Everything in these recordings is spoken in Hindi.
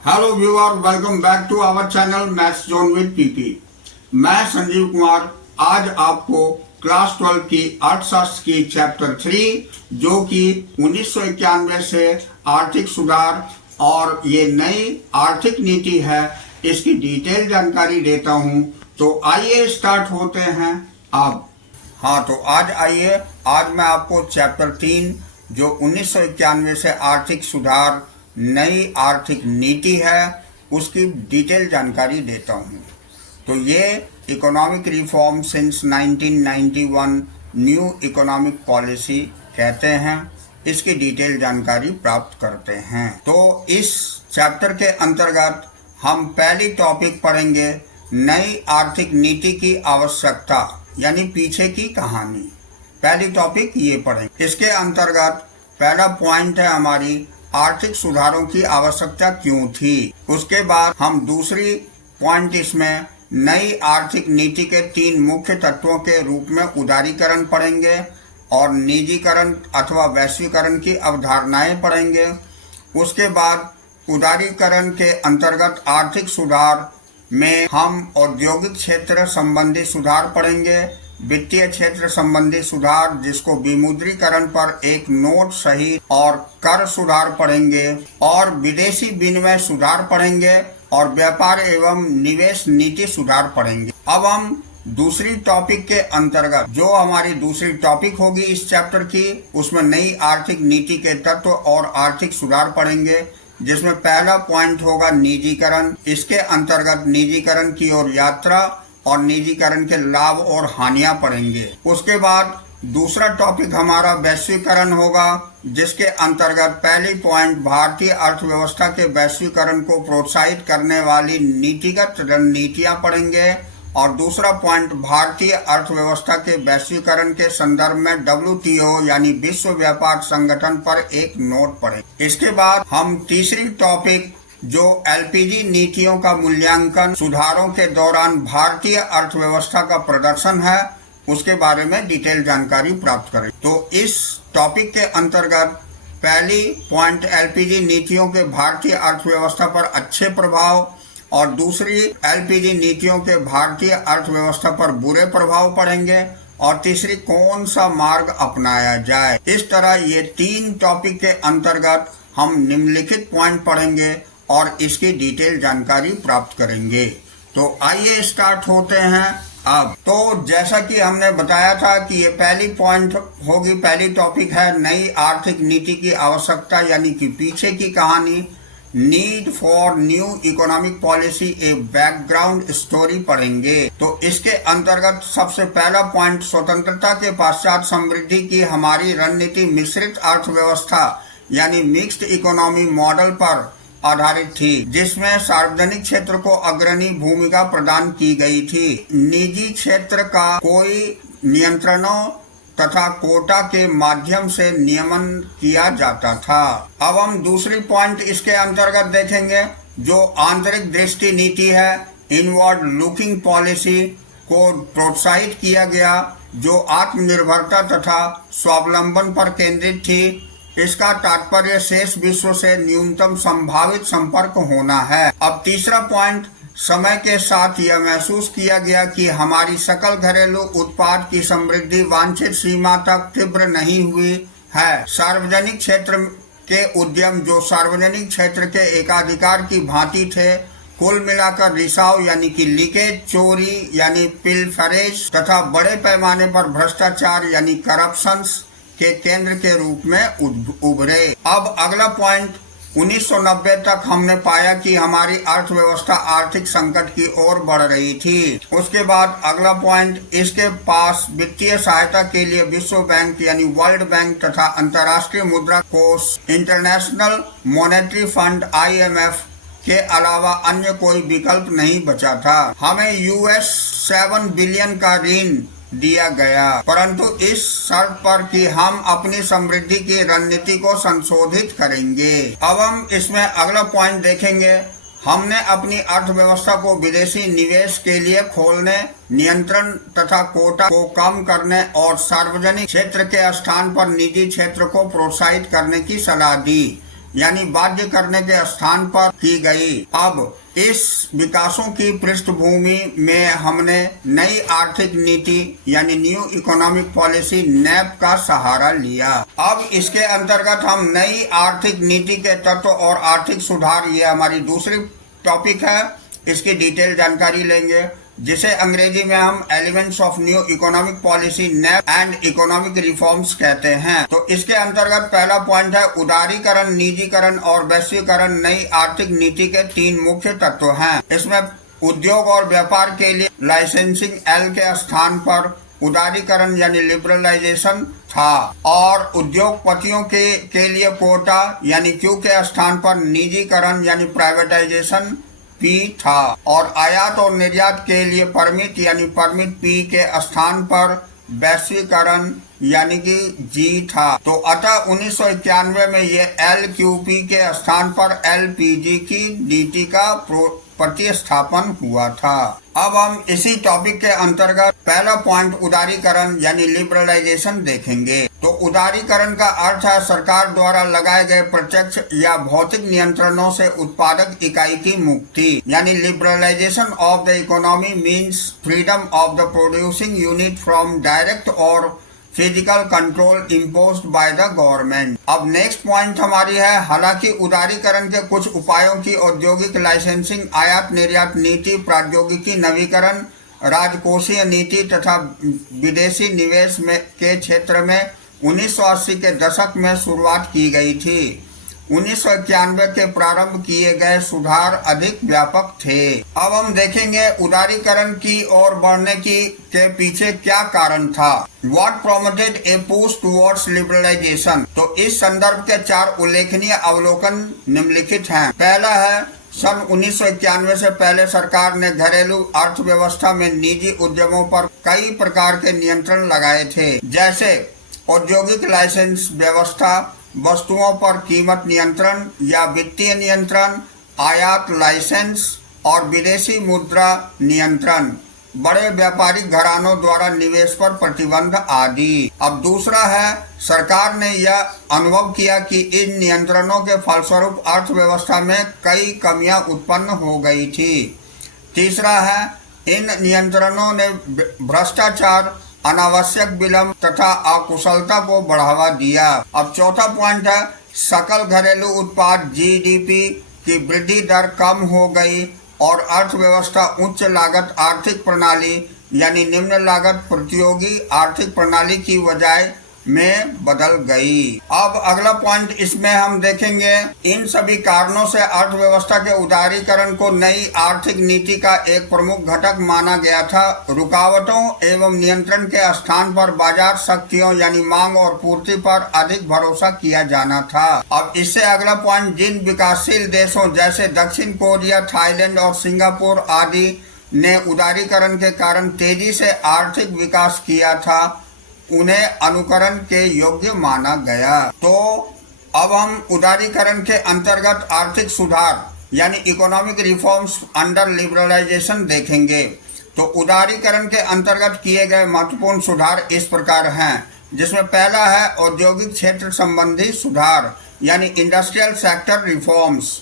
Hello viewer, welcome back to our channel maths zone with PP. मैं संजीव कुमार आज आपको क्लास 12 की अर्थशास्त्र की चैप्टर 3 जो कि 1991 से आर्थिक सुधार और ये नई आर्थिक नीति है, इसकी डिटेल जानकारी देता हूँ। तो आइए स्टार्ट होते हैं अब। तो आज मैं आपको चैप्टर 3 जो 1991 से आर्थिक सुधार नई आर्थिक नीति है उसकी डिटेल जानकारी देता हूँ। तो ये economic reform since 1991 new economic policy कहते हैं, इसकी डिटेल जानकारी प्राप्त करते हैं। तो इस चैप्टर के अंतर्गत हम पहली टॉपिक पढ़ेंगे नई आर्थिक नीति की आवश्यकता, यानी पीछे की कहानी। पहली टॉपिक ये पढ़ेंगे। इसके अंतर्गत पहला पॉइंट है हमारी आर्थिक सुधारों की आवश्यकता क्यों थी। उसके बाद हम दूसरी पॉइंट इसमें नई आर्थिक नीति के 3 मुख्य तत्वों के रूप में उदारीकरण पढ़ेंगे और निजीकरण अथवा वैश्वीकरण की अवधारणाएं पढ़ेंगे। उसके बाद उदारीकरण के अंतर्गत आर्थिक सुधार में हम औद्योगिक क्षेत्र संबंधी सुधार पढ़ेंगे, वित्तीय क्षेत्र संबंधी सुधार जिसको विमुद्रीकरण पर एक नोट सही और कर सुधार पढ़ेंगे, और विदेशी विनिमय सुधार पढ़ेंगे और व्यापार एवं निवेश नीति सुधार पढ़ेंगे। अब हम दूसरी टॉपिक के अंतर्गत जो हमारी दूसरी टॉपिक होगी इस चैप्टर की, उसमें नई आर्थिक नीति के तत्व और आर्थिक सुधार पढ़ेंगे, जिसमें पहला पॉइंट होगा निजीकरण। इसके अंतर्गत निजीकरण की ओर यात्रा और निजीकरण के लाभ और हानियां पढ़ेंगे। उसके बाद दूसरा टॉपिक हमारा वैश्वीकरण होगा, जिसके अंतर्गत पहली पॉइंट भारतीय अर्थव्यवस्था के वैश्वीकरण को प्रोत्साहित करने वाली नीतिगत रणनीतियां पढ़ेंगे, और दूसरा पॉइंट भारतीय अर्थव्यवस्था के वैश्वीकरण के संदर्भ में WTO यानी विश्व व्यापार संगठन पर एक नोट पढ़ेंगे। इसके बाद हम तीसरी टॉपिक जो LPG नीतियों का मूल्यांकन सुधारों के दौरान भारतीय अर्थव्यवस्था का प्रदर्शन है, उसके बारे में डिटेल जानकारी प्राप्त करें। तो इस टॉपिक के अंतर्गत पहली पॉइंट LPG नीतियों के भारतीय अर्थव्यवस्था पर अच्छे प्रभाव और दूसरी LPG नीतियों के भारतीय अर्थव्यवस्था पर बुरे प्रभाव पड़ेंगे, और तीसरी कौन सा मार्ग अपनाया जाए। इस तरह ये 3 टॉपिक के अंतर्गत हम निम्नलिखित पॉइंट पढ़ेंगे और इसकी डिटेल जानकारी प्राप्त करेंगे। तो आइए स्टार्ट होते हैं अब। तो जैसा कि हमने बताया था कि ये पहली पॉइंट होगी, पहली टॉपिक है नई आर्थिक नीति की आवश्यकता, यानी कि पीछे की कहानी, need for new economic policy a background story पढ़ेंगे। तो इसके अंतर्गत सबसे पहला पॉइंट स्वतंत्रता के पश्चात समृद्धि की हमारी रणनीति मिश्रित अर्थव्यवस्था यानी मिक्स्ड इकोनॉमी मॉडल पर आधारित थी, जिसमें सार्वजनिक क्षेत्र को अग्रणी भूमिका प्रदान की गई थी। निजी क्षेत्र का कोई नियंत्रणों तथा कोटा के माध्यम से नियमन किया जाता था। अब हम दूसरी पॉइंट इसके अंतर्गत देखेंगे जो आंतरिक दृष्टि नीति है, इनवर्ड लुकिंग पॉलिसी को प्रोत्साहित किया गया, जो आत्मनिर्भरता तथा स्वावलंबन पर केंद्रित थी। इसका तात्पर्य शेष विश्व से न्यूनतम संभावित संपर्क होना है। अब तीसरा पॉइंट, समय के साथ यह महसूस किया गया कि हमारी सकल घरेलू उत्पाद की समृद्धि वांछित सीमा तक तीव्र नहीं हुई है। सार्वजनिक क्षेत्र के उद्यम जो सार्वजनिक क्षेत्र के एकाधिकार की भांति थे, कुल मिलाकर रिसाव यानी कि लीकेज, चोरी यानी पिलफरेज तथा बड़े पैमाने पर भ्रष्टाचार यानी करप्शन के केंद्र के रूप में उभरे। अब अगला पॉइंट, 1990 तक हमने पाया कि हमारी अर्थव्यवस्था आर्थिक संकट की ओर बढ़ रही थी। उसके बाद अगला पॉइंट, इसके पास वित्तीय सहायता के लिए विश्व बैंक यानी वर्ल्ड बैंक तथा अंतर्राष्ट्रीय मुद्रा कोष इंटरनेशनल मॉनेटरी फंड IMF के अलावा अन्य कोई विकल्प नहीं बचा था। हमें US 7 बिलियन का ऋण दिया गया, परंतु इस शर्त पर कि हम अपनी समृद्धि की रणनीति को संशोधित करेंगे। अब हम इसमें अगला पॉइंट देखेंगे, हमने अपनी अर्थव्यवस्था को विदेशी निवेश के लिए खोलने, नियंत्रण तथा कोटा को कम करने और सार्वजनिक क्षेत्र के स्थान पर निजी क्षेत्र को प्रोत्साहित करने की सलाह दी। यानी बाध्य करने के स्थान पर की गई। अब इस विकासों की पृष्ठभूमि में हमने नई आर्थिक नीति यानी न्यू इकोनॉमिक पॉलिसी नैप का सहारा लिया। अब इसके अंतर्गत हम नई आर्थिक नीति के तत्व और आर्थिक सुधार, ये हमारी दूसरी टॉपिक है, इसकी डिटेल जानकारी लेंगे, जिसे अंग्रेजी में हम elements of new economic policy nap and economic reforms कहते हैं। तो इसके अंतर्गत पहला पॉइंट है उदारीकरण, निजीकरण और वैश्वीकरण नई आर्थिक नीति के 3 मुख्य तत्व हैं। इसमें उद्योग और व्यापार के लिए लाइसेंसिंग एल के स्थान पर उदारीकरण यानी लिबरलाइजेशन था और उद्योगपतियों के लिए कोटा यानी क्यू के स्थान पर निजीकरण यानी प्राइवेटाइजेशन पी था और आयात और निर्यात के लिए परमिट यानी परमिट पी के स्थान पर वैश्वीकरण यानी कि जी था। तो अतः 1991 में ये LQP के स्थान पर LPG की नीति का प्रतिस्थापन हुआ था। अब हम इसी टॉपिक के अंतर्गत पहला पॉइंट उदारीकरण यानी लिबरलाइजेशन देखेंगे। तो उदारीकरण का अर्थ है सरकार द्वारा लगाए गए प्रत्यक्ष या भौतिक नियंत्रणों से उत्पादक इकाई की मुक्ति, यानी liberalisation of the economy means freedom of the producing unit from direct और physical control imposed by the government. अब नेक्स्ट पॉइंट हमारी है, हालांकि उदारीकरण के कुछ उपायों की औद्योगिक लाइसेंसिंग, आयात निर्यात नीति, प्रौद्योगिकी नवीकरण, राजकोषीय नीति तथा विदेशी निवेश के क्षेत्र में 1980 के दशक में शुरुआत की गई थी। 1991 के प्रारंभ किए गए सुधार अधिक व्यापक थे। अब हम देखेंगे उदारीकरण की ओर बढ़ने के पीछे क्या कारण था। What promoted a push towards liberalization? तो इस संदर्भ के 4 उल्लेखनीय अवलोकन निम्नलिखित हैं। पहला है, सन 1991 से पहले सरकार ने घरेलू अर्थव्यवस्था में निजी उद्यमों पर कई प्रकार के नियंत्रण लगाए थे, जैसे औद्योगिक लाइसेंस व्यवस्था, वस्तुओं पर कीमत नियंत्रण या वित्तीय नियंत्रण, आयात लाइसेंस और विदेशी मुद्रा नियंत्रण, बड़े व्यापारिक घरानों द्वारा निवेश पर प्रतिबंध आदि। अब दूसरा है, सरकार ने यह अनुभव किया कि इन नियंत्रणों के फलस्वरूप अर्थव्यवस्था में कई कमियां उत्पन्न हो गई थी। तीसरा है, इन नियंत्रणों ने भ्रष्टाचार, अनावश्यक विलंब तथा अकुशलता को बढ़ावा दिया। अब चौथा पॉइंट है, सकल घरेलू उत्पाद GDP की वृद्धि दर कम हो गई और अर्थव्यवस्था उच्च लागत आर्थिक प्रणाली यानी निम्न लागत प्रतियोगी आर्थिक प्रणाली की वजह में बदल गई। अब अगला पॉइंट इसमें हम देखेंगे, इन सभी कारणों से अर्थव्यवस्था के उदारीकरण को नई आर्थिक नीति का एक प्रमुख घटक माना गया था। रुकावटों एवं नियंत्रण के स्थान पर बाजार शक्तियों यानी मांग और पूर्ति पर अधिक भरोसा किया जाना था। अब इससे अगला पॉइंट, जिन विकासशील देशों जैसे दक्षिण कोरिया, थाईलैंड और सिंगापुर आदि ने उदारीकरण के कारण तेजी से आर्थिक विकास किया था, उन्हें अनुकरण के योग्य माना गया। तो अब हम उदारीकरण के अंतर्गत आर्थिक सुधार यानी इकोनॉमिक रिफॉर्म्स अंडर लिबरलाइजेशन देखेंगे। तो उदारीकरण के अंतर्गत किए गए महत्वपूर्ण सुधार इस प्रकार हैं, जिसमें पहला है औद्योगिक क्षेत्र संबंधी सुधार यानी इंडस्ट्रियल सेक्टर रिफॉर्म्स।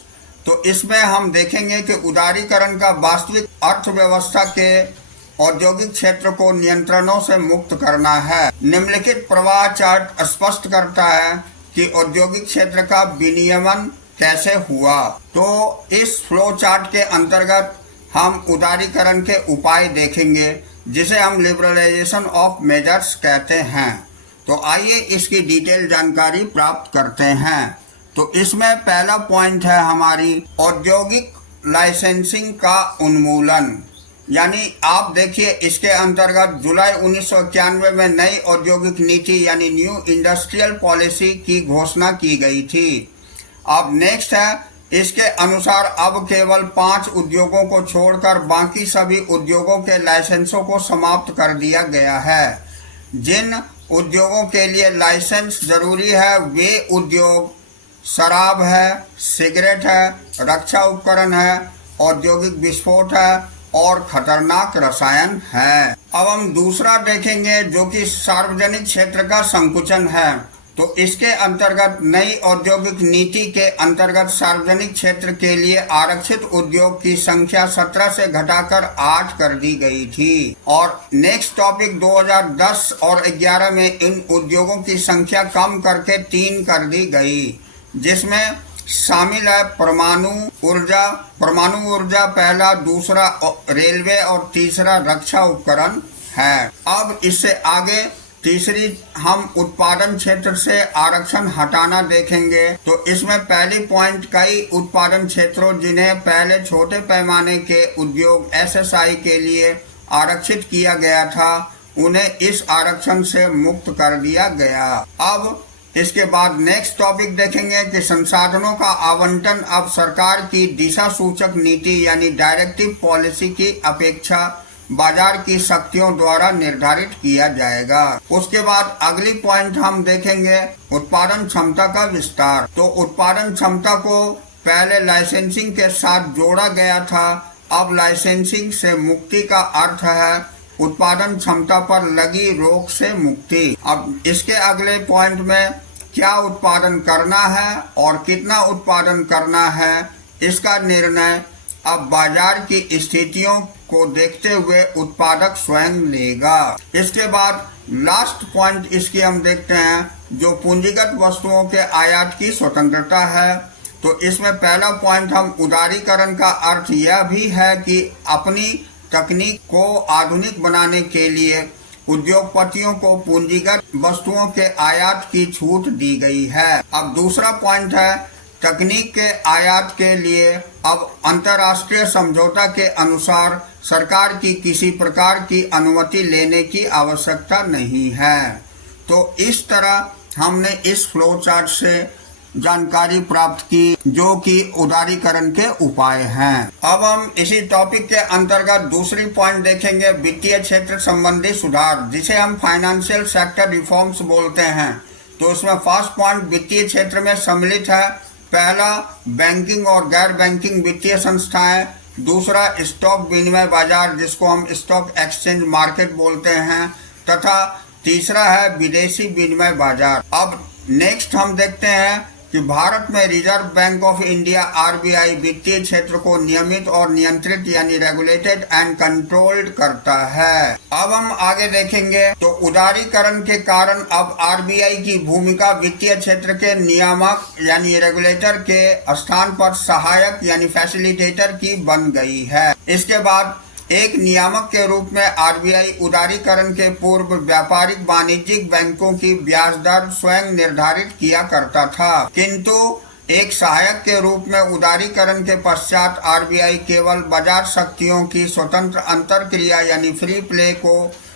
तो इसमें हम देखेंगे कि उदारीकरण का वास्तविक अर्थव्यवस्था के औद्योगिक क्षेत्र को नियंत्रणों से मुक्त करना है। निम्नलिखित प्रवाह चार्ट स्पष्ट करता है कि औद्योगिक क्षेत्र का विनियमन कैसे हुआ। तो इस फ्लो चार्ट के अंतर्गत हम उदारीकरण के उपाय देखेंगे, जिसे हम लिबरलाइजेशन ऑफ मेजर्स कहते हैं। तो आइए इसकी डिटेल जानकारी प्राप्त करते हैं। तो इसमें पहला पॉइंट है हमारी औद्योगिक लाइसेंसिंग का उन्मूलन, यानी आप देखिए इसके अंतर्गत जुलाई 1991 में नई औद्योगिक नीति यानी न्यू इंडस्ट्रियल पॉलिसी की घोषणा की गई थी। अब नेक्स्ट है, इसके अनुसार अब केवल 5 उद्योगों को छोड़कर बाकी सभी उद्योगों के लाइसेंसों को समाप्त कर दिया गया है। जिन उद्योगों के लिए लाइसेंस जरूरी है वे उद्योग शराब है, सिगरेट है, रक्षा उपकरण है, औद्योगिक विस्फोट है और खतरनाक रसायन है। अब हम दूसरा देखेंगे जो कि सार्वजनिक क्षेत्र का संकुचन है। तो इसके अंतर्गत नई औद्योगिक नीति के अंतर्गत सार्वजनिक क्षेत्र के लिए आरक्षित उद्योग की संख्या 17 से घटाकर 8 कर दी गई थी। और नेक्स्ट टॉपिक 2010 और 11 में इन उद्योगों की संख्या कम करके 3 कर दी गई, जिसमें शामिल है परमाणु ऊर्जा पहला, दूसरा रेलवे और तीसरा रक्षा उपकरण है। अब इससे आगे तीसरी हम उत्पादन क्षेत्र से आरक्षण हटाना देखेंगे। तो इसमें पहली पॉइंट, कई उत्पादन क्षेत्रों जिन्हें पहले छोटे पैमाने के उद्योग एसएसआई के लिए आरक्षित किया गया था, उन्हें इस आरक्षण से मुक्त कर दिया गया। अब इसके बाद नेक्स्ट टॉपिक देखेंगे कि संसाधनों का आवंटन अब सरकार की दिशा सूचक नीति यानी डायरेक्टिव पॉलिसी की अपेक्षा बाजार की शक्तियों द्वारा निर्धारित किया जाएगा। उसके बाद अगली पॉइंट हम देखेंगे उत्पादन क्षमता का विस्तार। तो उत्पादन क्षमता को पहले लाइसेंसिंग के साथ जोड़ा गया था, अब लाइसेंसिंग से मुक्ति का अर्थ है उत्पादन क्षमता पर लगी रोक से मुक्ति। अब इसके अगले पॉइंट में क्या उत्पादन करना है और कितना उत्पादन करना है, इसका निर्णय अब बाजार की स्थितियों को देखते हुए उत्पादक स्वयं लेगा। इसके बाद लास्ट पॉइंट इसकी हम देखते हैं जो पूंजीगत वस्तुओं के आयात की स्वतंत्रता है। तो इसमें पहला पॉइंट हम उदारीकरण का अर्थ यह भी है कि अपनी तकनीक को आधुनिक बनाने के लिए उद्योगपतियों को पूंजीगत वस्तुओं के आयात की छूट दी गई है। अब दूसरा पॉइंट है तकनीक के आयात के लिए अब अंतर्राष्ट्रीय समझौता के अनुसार सरकार की किसी प्रकार की अनुमति लेने की आवश्यकता नहीं है। तो इस तरह हमने इस फ्लो चार्ट से जानकारी प्राप्त की जो कि उदारीकरण के उपाय हैं। अब हम इसी टॉपिक के अंतर्गत दूसरी पॉइंट देखेंगे वित्तीय क्षेत्र संबंधी सुधार, जिसे हम फाइनेंशियल सेक्टर रिफॉर्म्स बोलते हैं। तो उसमें फर्स्ट पॉइंट वित्तीय क्षेत्र में सम्मिलित है, पहला बैंकिंग और गैर बैंकिंग वित्तीय संस्थाएं, दूसरा स्टॉक विनिमय बाजार जिसको हम स्टॉक एक्सचेंज मार्केट बोलते हैं, तथा तीसरा है विदेशी विनिमय बाजार। अब नेक्स्ट हम देखते हैं कि भारत में reserve bank of India RBI वित्तीय क्षेत्र को नियमित और नियंत्रित यानी रेगुलेटेड एंड कंट्रोल्ड करता है। अब हम आगे देखेंगे तो उदारीकरण के कारण अब आरबीआई की भूमिका वित्तीय क्षेत्र के नियामक यानी रेगुलेटर के स्थान पर सहायक यानी फैसिलिटेटर की बन गई है। इसके बाद एक नियामक के रूप में आरबीआई उदारीकरण के पूर्व व्यापारिक वाणिज्यिक बैंकों की ब्याज दर स्वयं निर्धारित किया करता था, किंतु एक सहायक के रूप में उदारीकरण के पश्चात आरबीआई केवल बाजार शक्तियों की स्वतंत्र अंतरक्रिया यानी फ्री प्ले को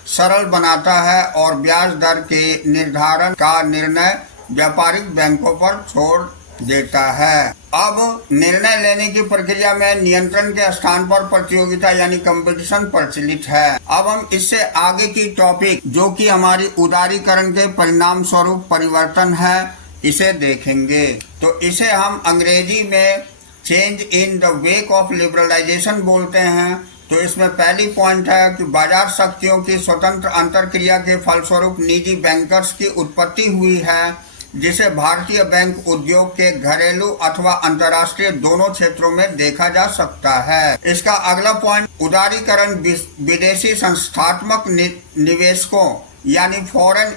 सरल बनाता है और ब्याज दर के निर्धारण का निर्णय व्यापारिक बैंकों पर छोड़ देता है। अब निर्णय लेने की प्रक्रिया में नियंत्रण के स्थान पर प्रतियोगिता यानी कंपटीशन प्रचलित है। अब हम इससे आगे की टॉपिक जो कि हमारी उदारीकरण के परिणाम स्वरूप परिवर्तन है, इसे देखेंगे। तो इसे हम अंग्रेजी में change in the wake of liberalisation बोलते हैं। तो इसमें पहली पॉइंट है कि बाजार शक्तियों की स्वतंत्र अंतरक्रिया के फलस्वरूप निजी बैंकर्स की उत्पत्ति हुई है, जिसे भारतीय बैंक उद्योग के घरेलू अथवा अंतर्राष्ट्रीय दोनों क्षेत्रों में देखा जा सकता है। इसका अगला पॉइंट उदारीकरण विदेशी संस्थात्मक निवेशकों यानी फॉरेन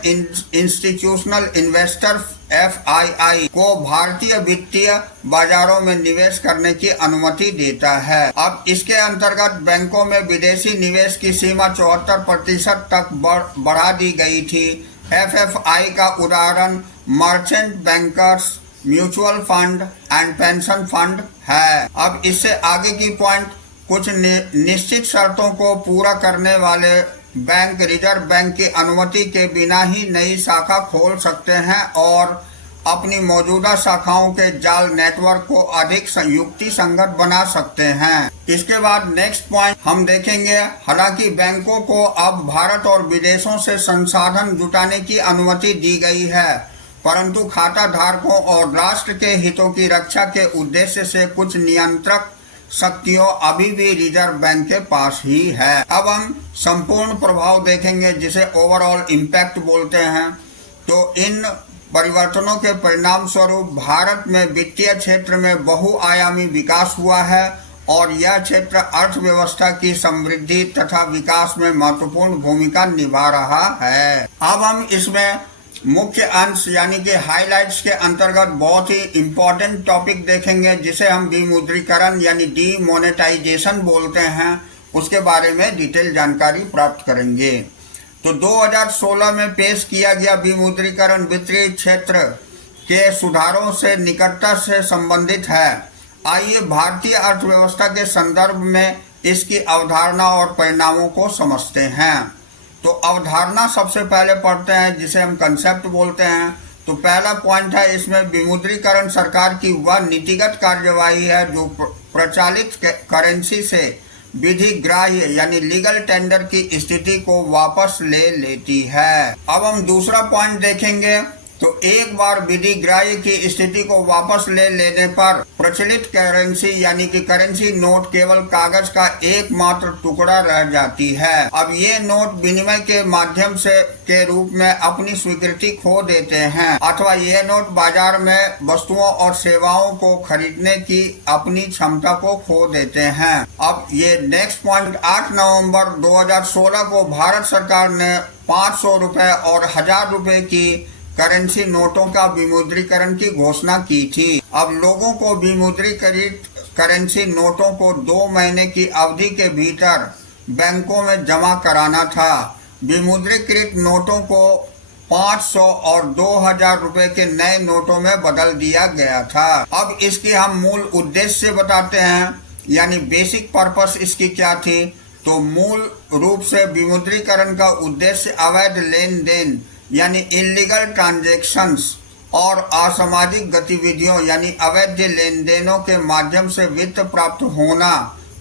इंस्टीट्यूशनल इन्वेस्टर FII को भारतीय वित्तीय बाजारों में निवेश करने की अनुमति देता है। अब इसके अंतर्गत बैंकों में विदेशी निवेश की सीमा 74% तक बढ़ा दी गई थी। FFI का उदाहरण merchant bankers, mutual fund and pension fund है। अब इससे आगे की पॉइंट कुछ निश्चित शर्तों को पूरा करने वाले बैंक रिजर्व बैंक की अनुमति के बिना ही नई शाखा खोल सकते हैं और अपनी मौजूदा शाखाओं के जाल नेटवर्क को अधिक युक्ति संगत बना सकते हैं। इसके बाद नेक्स्ट पॉइंट हम देखेंगे, हालांकि बैंकों को अब भारत और विदेशों से संसाधन जुटाने की अनुमति दी गई है, परंतु खाता धारकों और राष्ट्र के हितों की रक्षा के उद्देश्य से कुछ नियंत्रक शक्तियों अभी भी रिजर्व बैंक के पास ही है। अब हम संपूर्ण प्रभाव देखेंगे जिसे ओवरऑल इम्पैक्ट बोलते हैं। तो इन परिवर्तनों के परिणाम स्वरूप भारत में वित्तीय क्षेत्र में बहुआयामी विकास हुआ है और यह क्षेत्र अर्थव्यवस्था की समृद्धि तथा विकास में महत्वपूर्ण भूमिका निभा रहा है। अब हम इसमें मुख्य अंश यानी कि हाइलाइट्स के अंतर्गत बहुत ही इम्पोर्टेंट टॉपिक देखेंगे जिसे हम विमुद्रीकरण यानी डीमोनेटाइजेशन बोलते हैं, उसके बारे में डिटेल जानकारी प्राप्त करेंगे। तो 2016 में पेश किया गया विमुद्रीकरण वित्तीय क्षेत्र के सुधारों से निकटता से संबंधित है। आइए भारतीय अर्थव्यवस्था के संदर्भ में इसकी अवधारणा और परिणामों को समझते हैं। तो अवधारणा सबसे पहले पढ़ते हैं जिसे हम कंसेप्ट बोलते हैं। तो पहला पॉइंट है इसमें विमुद्रीकरण सरकार की वह नीतिगत कार्यवाही है जो प्रचलित करेंसी से विधिग्राह्य यानी लीगल टेंडर की स्थिति को वापस ले लेती है। अब हम दूसरा पॉइंट देखेंगे। तो एक बार विधिग्राह्य की स्थिति को वापस ले लेने पर प्रचलित करेंसी यानी कि करेंसी नोट केवल कागज का एकमात्र टुकड़ा रह जाती है। अब ये नोट विनिमय के माध्यम से के रूप में अपनी स्वीकृति खो देते हैं अथवा ये नोट बाजार में वस्तुओं और सेवाओं को खरीदने की अपनी क्षमता को खो देते हैं। अब ये नेक्स्ट पॉइंट 8 नवंबर 2016 को भारत सरकार ने 500 रुपए और 1000 रुपए की करेंसी नोटों का विमुद्रीकरण की घोषणा की थी। अब लोगों को विमुद्रीकृत करेंसी नोटों को 2 महीने की अवधि के भीतर बैंकों में जमा कराना था। विमुद्रीकृत नोटों को 500 और 2000 रुपए के नए नोटों में बदल दिया गया था। अब इसकी हम मूल उद्देश्य बताते हैं यानी बेसिक पर्पस इसकी क्या थी। तो मूल रूप से विमुद्रीकरण का उद्देश्य अवैध लेन देन यानी इलीगल ट्रांजैक्शंस और असामाजिक गतिविधियों यानी अवैध लेन देनों के माध्यम से वित्त प्राप्त होना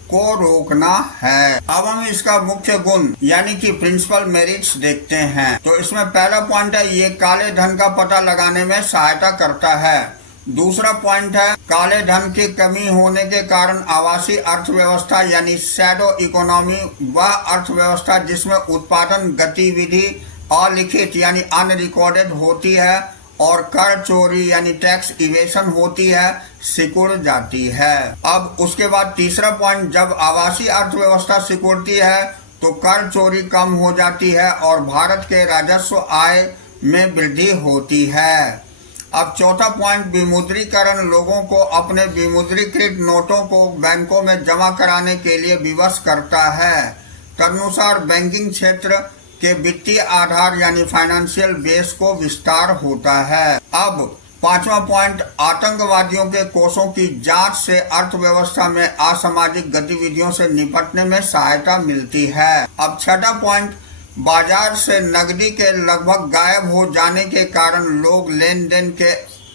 को रोकना है। अब हम इसका मुख्य गुण यानी कि प्रिंसिपल मेरिट्स देखते हैं। तो इसमें पहला पॉइंट है ये काले धन का पता लगाने में सहायता करता है। दूसरा पॉइंट है काले धन की कमी होने के कारण आवासीय अर्थव्यवस्था यानी शैडो इकोनॉमी वह अर्थव्यवस्था जिसमें उत्पादन गतिविधि अलिखित यानी अनरिकॉर्डेड होती है और कर चोरी यानी टैक्स इवेशन होती है, सिकुड़ जाती है। अब उसके बाद तीसरा पॉइंट जब आवासीय अर्थव्यवस्था सिकुड़ती है तो कर चोरी कम हो जाती है और भारत के राजस्व आय में वृद्धि होती है। अब चौथा पॉइंट विमुद्रीकरण लोगों को अपने विमुद्रीकृत नोटों को बैंकों में जमा कराने के लिए विवश करता है। तदनुसार बैंकिंग क्षेत्र के वित्तीय आधार यानी फाइनेंशियल बेस को विस्तार होता है। अब पांचवा पॉइंट आतंकवादियों के कोषों की जांच से अर्थव्यवस्था में असामाजिक गतिविधियों से निपटने में सहायता मिलती है। अब छठा पॉइंट बाजार से नकदी के लगभग गायब हो जाने के कारण लोग लेन देन के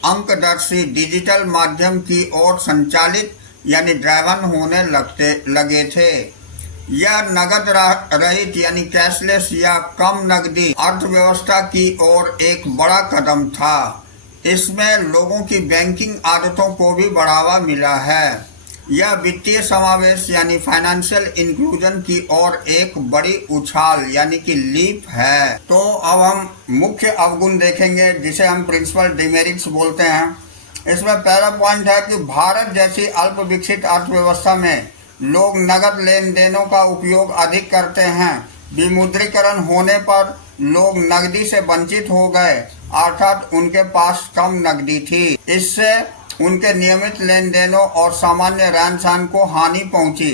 अंकदर्शी डिजिटल माध्यम की ओर संचालित यानी ड्राइवन होने लगे थे। यह नगद रहित यानी कैशलेस या कम नकदी अर्थव्यवस्था की ओर एक बड़ा कदम था। इसमें लोगों की बैंकिंग आदतों को भी बढ़ावा मिला है। यह वित्तीय समावेश यानी फाइनेंशियल इंक्लूजन की ओर एक बड़ी उछाल यानी कि लीप है। तो अब हम मुख्य अवगुण देखेंगे जिसे हम प्रिंसिपल डिमेरिट्स बोलते हैं। इसमें पहला पॉइंट है कि भारत जैसी अल्प विकसित अर्थव्यवस्था में लोग नगद लेन देनों का उपयोग अधिक करते हैं। विमुद्रीकरण होने पर लोग नकदी से वंचित हो गए अर्थात उनके पास कम नकदी थी। इससे उनके नियमित लेन देनों और सामान्य रहन सहन को हानि पहुंची।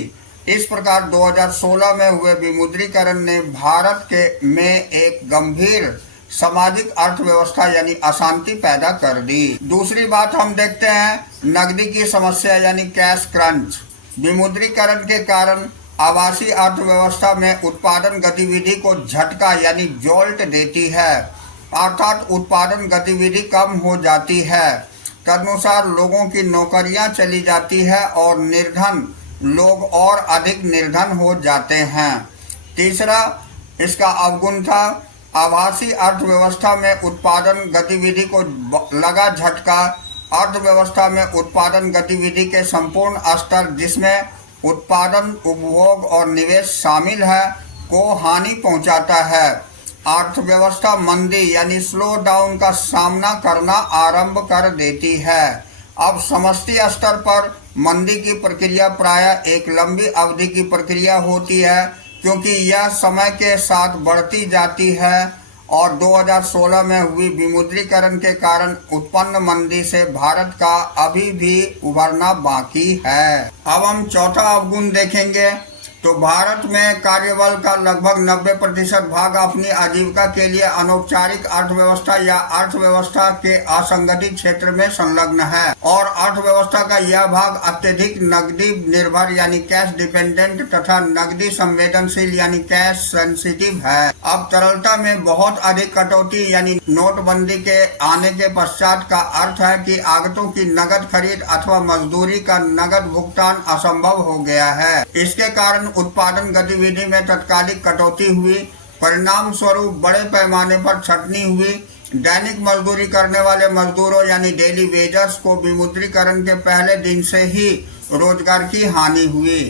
इस प्रकार 2016 में हुए विमुद्रीकरण ने भारत में एक गंभीर सामाजिक अर्थव्यवस्था यानी अशांति पैदा कर दी। दूसरी बात हम देखते हैं नकदी की समस्या यानी कैश क्रंच। विमुद्रीकरण के कारण आवासीय अर्थव्यवस्था में उत्पादन गतिविधि को झटका यानी जोल्ट देती है अर्थात उत्पादन गतिविधि कम हो जाती है। तदनुसार लोगों की नौकरियां चली जाती है और निर्धन लोग और अधिक निर्धन हो जाते हैं। तीसरा इसका अवगुण था आवासीय अर्थव्यवस्था में उत्पादन गतिविधि को लगा झटका। अर्थव्यवस्था में उत्पादन गतिविधि के संपूर्ण स्तर जिसमें उत्पादन उपभोग और निवेश शामिल है को हानि पहुंचाता है। अर्थव्यवस्था मंदी यानी स्लो डाउन का सामना करना आरंभ कर देती है। अब समष्टि स्तर पर मंदी की प्रक्रिया प्रायः एक लंबी अवधि की प्रक्रिया होती है, क्योंकि यह समय के साथ बढ़ती जाती है और 2016 में हुई विमुद्रीकरण के कारण उत्पन्न मंदी से भारत का अभी भी उभरना बाकी है। अब हम चौथा अवगुण देखेंगे। तो भारत में कार्यबल का लगभग 90% भाग अपनी आजीविका के लिए अनौपचारिक अर्थव्यवस्था या अर्थव्यवस्था के असंगठित क्षेत्र में संलग्न है, और अर्थव्यवस्था का यह भाग अत्यधिक नकदी निर्भर यानी कैश डिपेंडेंट तथा नकदी संवेदनशील यानी कैश सेंसिटिव है। अब तरलता में बहुत अधिक कटौती यानी नोटबंदी के आने के पश्चात का अर्थ है कि आगतों की नगद खरीद अथवा मजदूरी का नगद भुगतान असंभव हो गया है। इसके कारण उत्पादन गतिविधि में तत्कालिक कटौती हुई, परिणाम स्वरूप बड़े पैमाने पर छटनी हुई। दैनिक मजदूरी करने वाले मजदूरों यानी डेली वेजर्स को विमुद्रीकरण के पहले दिन से ही रोजगार की हानि हुई।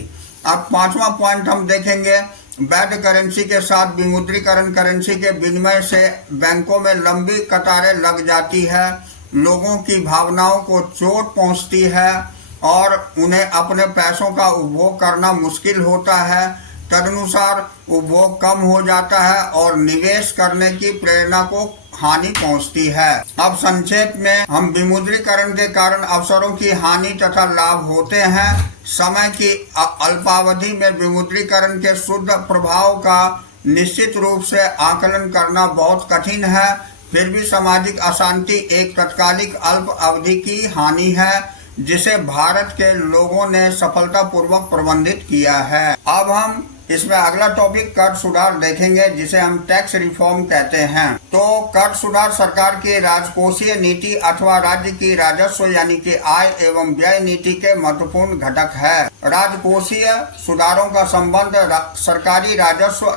अब पांचवा पॉइंट हम देखेंगे। वैध करेंसी के साथ विमुद्रीकरण करेंसी के विनिमय से बैंकों में लंबी कतारें लग जाती है, लोगों की भावनाओं को चोट पहुंचती है और उन्हें अपने पैसों का उपभोग करना मुश्किल होता है। तदनुसार उपभोग कम हो जाता है और निवेश करने की प्रेरणा को हानि पहुंचती है। अब संक्षेप में हम विमुद्रीकरण के कारण अवसरों की हानि तथा लाभ होते हैं। समय की अल्पावधि में विमुद्रीकरण के शुद्ध प्रभाव का निश्चित रूप से आकलन करना बहुत कठिन है। फिर भी सामाजिक अशांति एक तत्कालिक अल्प अवधि की हानि है जिसे भारत के लोगों ने सफलतापूर्वक प्रबंधित किया है। अब हम इसमें अगला टॉपिक कर सुधार देखेंगे, जिसे हम टैक्स रिफॉर्म कहते हैं। तो कर सुधार सरकार की राजकोषीय नीति अथवा राज्य की राजस्व यानी कि आय एवं व्यय नीति के महत्वपूर्ण घटक है। राजकोषीय सुधारों का संबंध सरकारी राजस्व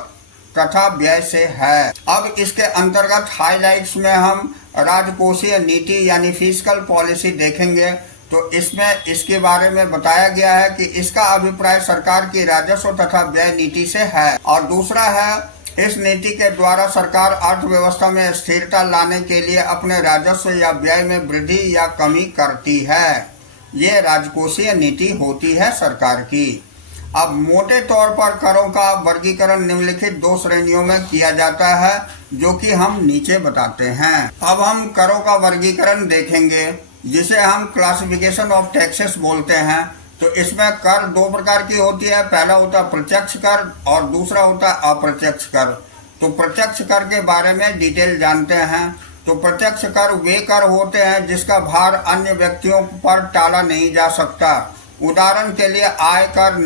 तथा व्यय से है। अब इसके अंतर्गत हाइलाइट्स में हम राजकोषीय नीति यानी फिस्कल पॉलिसी देखेंगे। तो इसमें इसके बारे में बताया गया है कि इसका अभिप्राय सरकार की राजस्व तथा व्यय नीति से है, और दूसरा है इस नीति के द्वारा सरकार अर्थव्यवस्था में स्थिरता लाने के लिए अपने राजस्व या व्यय में वृद्धि या कमी करती है। ये राजकोषीय नीति होती है सरकार की। अब मोटे तौर पर करों का वर्गीकरण निम्नलिखित 2 श्रेणियों में किया जाता है, जो कि हम नीचे बताते हैं। अब हम करों का वर्गीकरण देखेंगे, जिसे हम क्लासिफिकेशन ऑफ टैक्सेस बोलते हैं। तो इसमें कर 2 प्रकार की होती है। पहला होता है प्रत्यक्ष कर और दूसरा होता है अप्रत्यक्ष कर। तो प्रत्यक्ष कर के बारे में डिटेल जानते हैं। तो प्रत्यक्ष कर वे कर होते हैं जिसका भार अन्य व्यक्तियों पर टाला नहीं जा सकता। उदाहरण के लिए आय कर,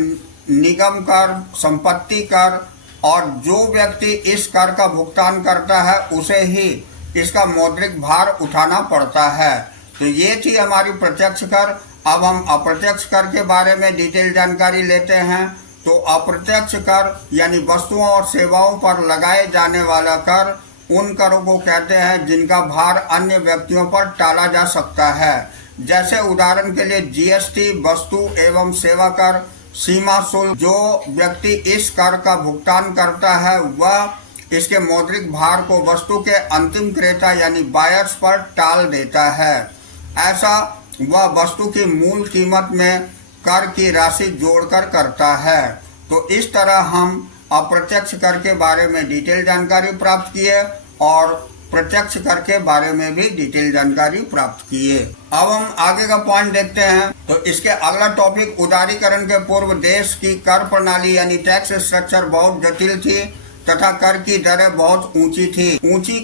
निगम कर, संपत्ति कर, और जो व्यक्ति इस कर का भुगतान करता है उसे ही इसका मौद्रिक भार उठाना पड़ता है। तो ये थी हमारी प्रत्यक्ष कर। अब हम अप्रत्यक्ष कर के बारे में डिटेल जानकारी लेते हैं। तो अप्रत्यक्ष कर यानी वस्तुओं और सेवाओं पर लगाए जाने वाला कर उन करों को कहते हैं जिनका भार अन्य व्यक्तियों पर टाला जा सकता है। जैसे उदाहरण के लिए जीएसटी, वस्तु एवं सेवा कर, सीमा शुल्क। जो व्यक्ति इस कर का भुगतान करता है वह इसके मौद्रिक भार को वस्तु के अंतिम क्रेता यानी बायर्स पर टाल देता है। ऐसा वह वस्तु की मूल कीमत में कर की राशि जोड़कर करता है। तो इस तरह हम अप्रत्यक्ष कर के बारे में डिटेल जानकारी प्राप्त किए और प्रत्यक्ष कर के बारे में भी डिटेल जानकारी प्राप्त किए। अब हम आगे का पॉइंट देखते हैं। तो इसके अगला टॉपिक उदारीकरण के पूर्व देश की कर प्रणाली यानी टैक्स स्ट्रक्चर बहुत जटिल थी तथा कर की दरें बहुत ऊंची थी। ऊंची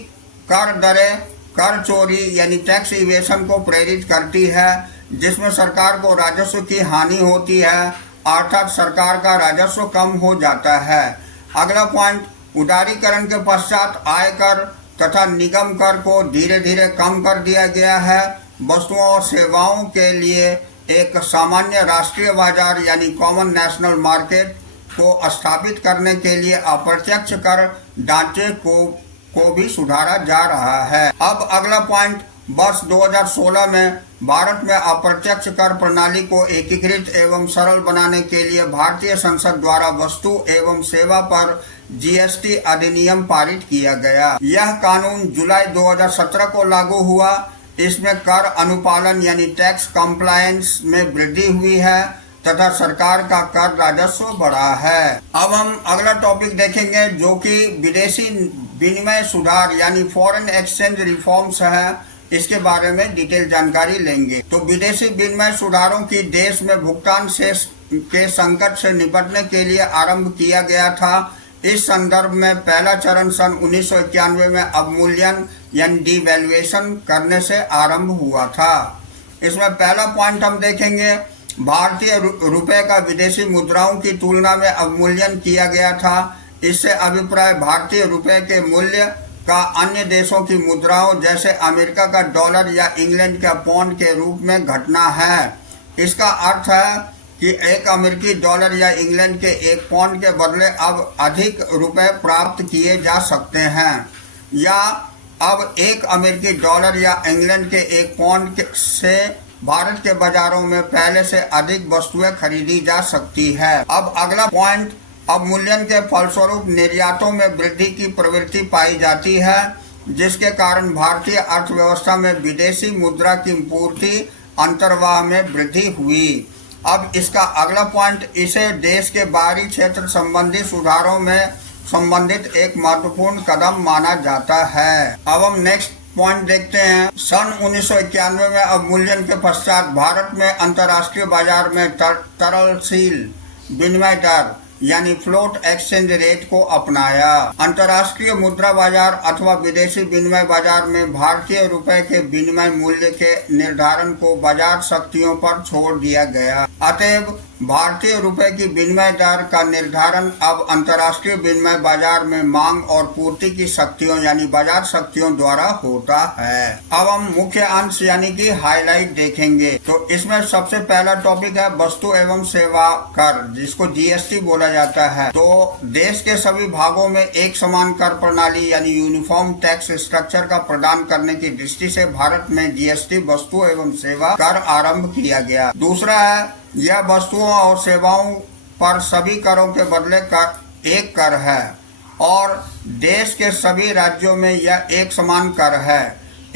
कर दरें कर चोरी यानी टैक्स इवेशन को प्रेरित करती है, जिसमें सरकार को राजस्व की हानि होती है, अर्थात सरकार का राजस्व कम हो जाता है। अगला पॉइंट, उदारीकरण के पश्चात आयकर तथा निगम कर को धीरे धीरे कम कर दिया गया है। वस्तुओं और सेवाओं के लिए एक सामान्य राष्ट्रीय बाजार यानी कॉमन नेशनल मार्केट को स्थापित करने के लिए अप्रत्यक्ष कर ढांचे को भी सुधारा जा रहा है। अब अगला पॉइंट, वर्ष 2016 में भारत में अप्रत्यक्ष कर प्रणाली को एकीकृत एवं सरल बनाने के लिए भारतीय संसद द्वारा वस्तु एवं सेवा पर जीएसटी अधिनियम पारित किया गया। यह कानून जुलाई 2017 को लागू हुआ। इसमें कर अनुपालन यानी टैक्स कंप्लायंस में वृद्धि हुई है तथा सरकार का कर राजस्व बढ़ा है। अब हम अगला टॉपिक देखेंगे जो कि विदेशी विनिमय सुधार यानी फॉरेन एक्सचेंज रिफॉर्म्स है। इसके बारे में डिटेल जानकारी लेंगे। तो विदेशी विनिमय सुधारों की देश में भुगतान शेष के संकट से निपटने के लिए आरंभ किया गया था। इस संदर्भ में पहला चरण सन 1991 में अवमूल्यन यानी डिवैल्यूएशन करने से आरंभ हुआ था। इसमें पहला पॉइंट हम देखेंगे, भारतीय रुपए का विदेशी मुद्राओं की तुलना में अवमूल्यन किया गया था। इससे अभिप्राय भारतीय रुपए के मूल्य का अन्य देशों की मुद्राओं जैसे अमेरिका का डॉलर या इंग्लैंड का पौंड के रूप में घटना है। इसका अर्थ है कि एक अमेरिकी डॉलर या इंग्लैंड के एक पौंड के बदले अब अधिक रुपए प्राप्त किए जा सकते हैं, या अब एक अमेरिकी डॉलर या इंग्लैंड के एक पौंड से भारत के बाजारों में पहले से अधिक वस्तुएं खरीदी जा सकती है। अब अगला पॉइंट, अवमूल्यन के फलस्वरूप निर्यातों में वृद्धि की प्रवृत्ति पाई जाती है, जिसके कारण भारतीय अर्थव्यवस्था में विदेशी मुद्रा की पूर्ति अंतर्वाह में वृद्धि हुई। अब इसका अगला पॉइंट, इसे देश के बाहरी क्षेत्र संबंधी सुधारों में संबंधित एक महत्वपूर्ण कदम माना जाता है। अब हम नेक्स्ट पॉइंट देखते हैं। सन 1991 में अवमूल्यन के पश्चात भारत में अंतर्राष्ट्रीय बाजार में तरलशील विनिमय दर यानी फ्लोट एक्सचेंज रेट को अपनाया। अंतर्राष्ट्रीय मुद्रा बाजार अथवा विदेशी विनिमय बाजार में भारतीय रुपए के विनिमय मूल्य के निर्धारण को बाजार शक्तियों पर छोड़ दिया गया। अतएव भारतीय रुपए की विनिमय दर का निर्धारण अब अंतर्राष्ट्रीय विनिमय बाजार में मांग और पूर्ति की शक्तियों यानी बाजार शक्तियों द्वारा होता है। अब हम मुख्य अंश यानी कि हाईलाइट देखेंगे। तो इसमें सबसे पहला टॉपिक है वस्तु एवं सेवा कर, जिसको जीएसटी बोला जाता है। तो देश के सभी भागों में एक समान कर प्रणाली यानी यूनिफॉर्म टैक्स स्ट्रक्चर का प्रदान करने की दृष्टि से भारत में जीएसटी वस्तु एवं सेवा कर आरंभ किया गया। दूसरा है, यह वस्तुओं और सेवाओं पर सभी करों के बदले एक कर है और देश के सभी राज्यों में यह एक समान कर है।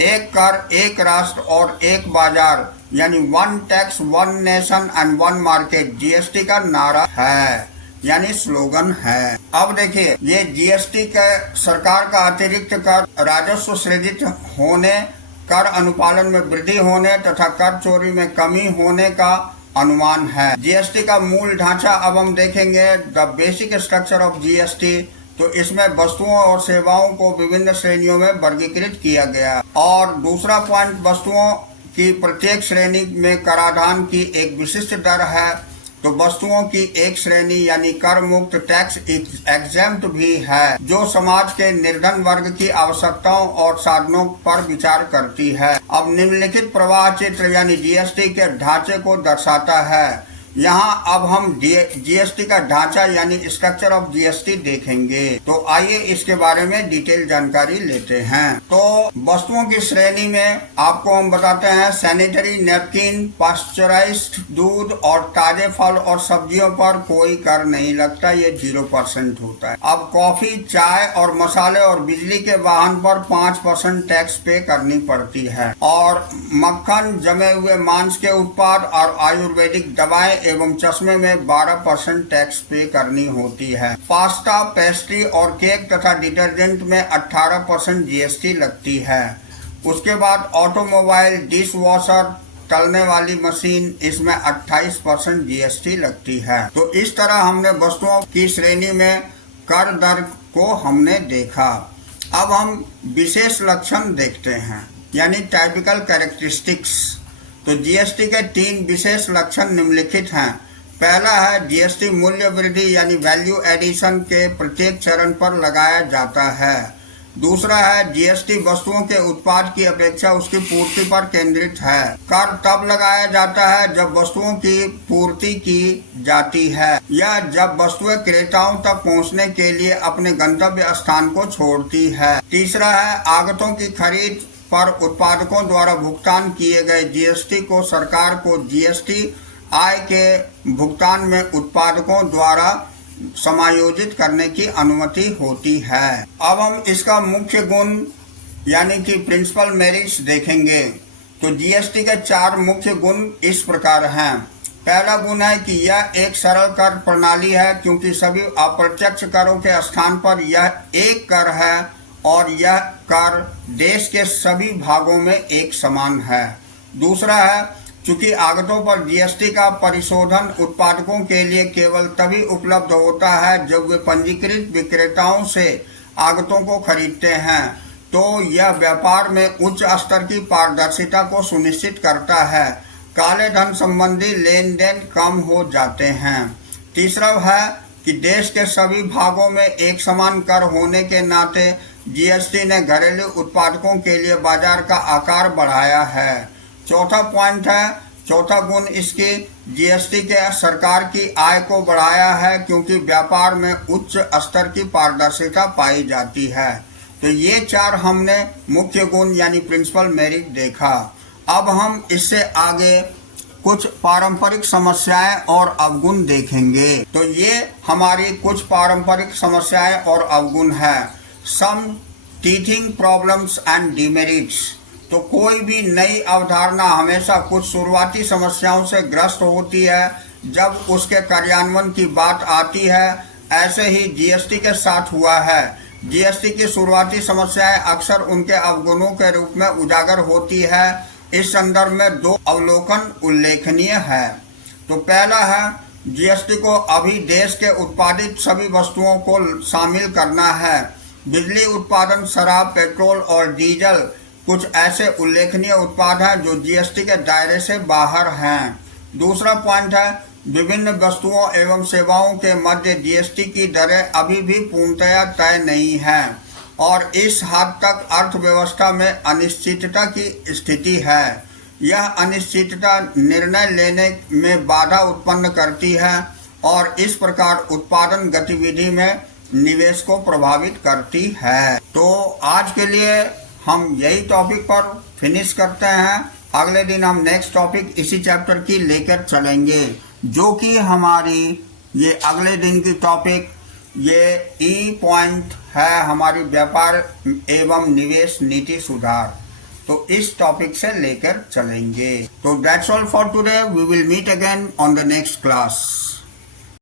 एक कर, एक राष्ट्र और एक बाजार यानी one tax one nation and one market GST का नारा है यानी स्लोगन है। अब देखिए, ये जीएसटी के सरकार का अतिरिक्त कर राजस्व सृजित होने, कर अनुपालन में वृद्धि होने तथा कर चोरी में कमी होने का अनुमान है। जीएसटी का मूल ढांचा अब हम देखेंगे, the basic structure of GST. तो इसमें वस्तुओं और सेवाओं को विभिन्न श्रेणियों में वर्गीकृत किया गया। और दूसरा पॉइंट, वस्तुओं की प्रत्येक श्रेणी में कराधान की एक विशिष्ट दर है। तो वस्तुओं की एक श्रेणी यानी कर मुक्त टैक्स एग्जेम्प्ट भी है, जो समाज के निर्धन वर्ग की आवश्यकताओं और साधनों पर विचार करती है। अब निम्नलिखित प्रवाह चित्र यानी जीएसटी के ढांचे को दर्शाता है। यहाँ अब हम जीएसटी का ढांचा यानी स्ट्रक्चर ऑफ जीएसटी देखेंगे। तो आइए इसके बारे में डिटेल जानकारी लेते हैं। तो वस्तुओं की श्रेणी में आपको हम बताते हैं, सैनिटरी नैपकिन, पास्चराइज्ड दूध और ताजे फल और सब्जियों पर कोई कर नहीं लगता, ये 0% होता है। अब कॉफी, चाय और मसाले और बिजली के वाहन पर 5% टैक्स पे करनी पड़ती है। और मक्खन, जमे हुए मांस के उत्पाद और आयुर्वेदिक दवाएं एवं चश्मे में 12% टैक्स पे करनी होती है। पास्ता, पेस्ट्री और केक तथा डिटर्जेंट में 18% जीएसटी लगती है। उसके बाद ऑटोमोबाइल, डिश वॉशर, तलने वाली मशीन, इसमें 28% जीएसटी लगती है। तो इस तरह हमने वस्तुओं की श्रेणी में कर दर को हमने देखा। अब हम विशेष लक्षण देखते हैं यानी टाइपिकल कैरेक्टरिस्टिक्स। तो जीएसटी के 3 विशेष लक्षण निम्नलिखित हैं। पहला है, जीएसटी मूल्य वृद्धि यानी वैल्यू एडिशन के प्रत्येक चरण पर लगाया जाता है। दूसरा है, जीएसटी वस्तुओं के उत्पाद की अपेक्षा उसकी पूर्ति पर केंद्रित है। कर तब लगाया जाता है जब वस्तुओं की पूर्ति की जाती है या जब वस्तुएं क्रेताओं तक पहुंचने के लिए अपने गंतव्य स्थान को छोड़ती है। तीसरा है, आगतों की खरीद पर उत्पादकों द्वारा भुगतान किए गए जीएसटी को सरकार को जीएसटी आय के भुगतान में उत्पादकों द्वारा समायोजित करने की अनुमति होती है। अब हम इसका मुख्य गुण यानी कि प्रिंसिपल मेरिट्स देखेंगे। तो जीएसटी के 4 मुख्य गुण इस प्रकार हैं। पहला गुण है कि यह एक सरल कर प्रणाली है, क्योंकि सभी अप्रत्यक्ष करों के स्थान पर यह एक कर है और यह कर देश के सभी भागों में एक समान है। दूसरा है, चूंकि आगतों पर जीएसटी का परिशोधन उत्पादकों के लिए केवल तभी उपलब्ध होता है जब वे पंजीकृत विक्रेताओं से आगतों को खरीदते हैं, तो यह व्यापार में उच्च स्तर की पारदर्शिता को सुनिश्चित करता है। काले धन संबंधी लेन देन कम हो जाते हैं। तीसरा है कि देश के सभी भागों में एक समान कर होने के नाते जीएसटी ने घरेलू उत्पादकों के लिए बाजार का आकार बढ़ाया है। चौथा गुण इसकी जीएसटी के सरकार की आय को बढ़ाया है, क्योंकि व्यापार में उच्च स्तर की पारदर्शिता पाई जाती है। तो ये 4 हमने मुख्य गुण यानी प्रिंसिपल मेरिट देखा। अब हम इससे आगे कुछ पारंपरिक समस्याएं और अवगुण देखेंगे। तो ये हमारी कुछ पारंपरिक समस्याएं और अवगुण है। सम टीचिंग प्रॉब्लम्स एंड डिमेरिट्स। तो कोई भी नई अवधारणा हमेशा कुछ शुरुआती समस्याओं से ग्रस्त होती है जब उसके कार्यान्वयन की बात आती है। ऐसे ही जीएसटी के साथ हुआ है। जीएसटी की शुरुआती समस्याएं अक्सर उनके अवगुणों के रूप में उजागर होती है। इस संदर्भ में 2 अवलोकन उल्लेखनीय है। तो पहला है, जीएसटी को अभी देश के उत्पादित सभी वस्तुओं को शामिल करना है। बिजली उत्पादन, शराब, पेट्रोल और डीजल कुछ ऐसे उल्लेखनीय उत्पाद हैं जो जीएसटी के दायरे से बाहर हैं। दूसरा पॉइंट है, विभिन्न वस्तुओं एवं सेवाओं के मध्य जीएसटी की दरें अभी भी पूर्णतया तय नहीं हैं और इस हद तक अर्थव्यवस्था में अनिश्चितता की स्थिति है। यह अनिश्चितता निर्णय लेने में बाधा उत्पन्न करती है और इस प्रकार उत्पादन गतिविधि में निवेश को प्रभावित करती है। तो आज के लिए हम यही टॉपिक पर फिनिश करते हैं। अगले दिन हम नेक्स्ट टॉपिक इसी चैप्टर की लेकर चलेंगे, जो कि हमारी ये अगले दिन की टॉपिक ये ई पॉइंट है हमारी व्यापार एवं निवेश नीति सुधार। तो इस टॉपिक से लेकर चलेंगे। तो that's all for today. We will meet again on the next class.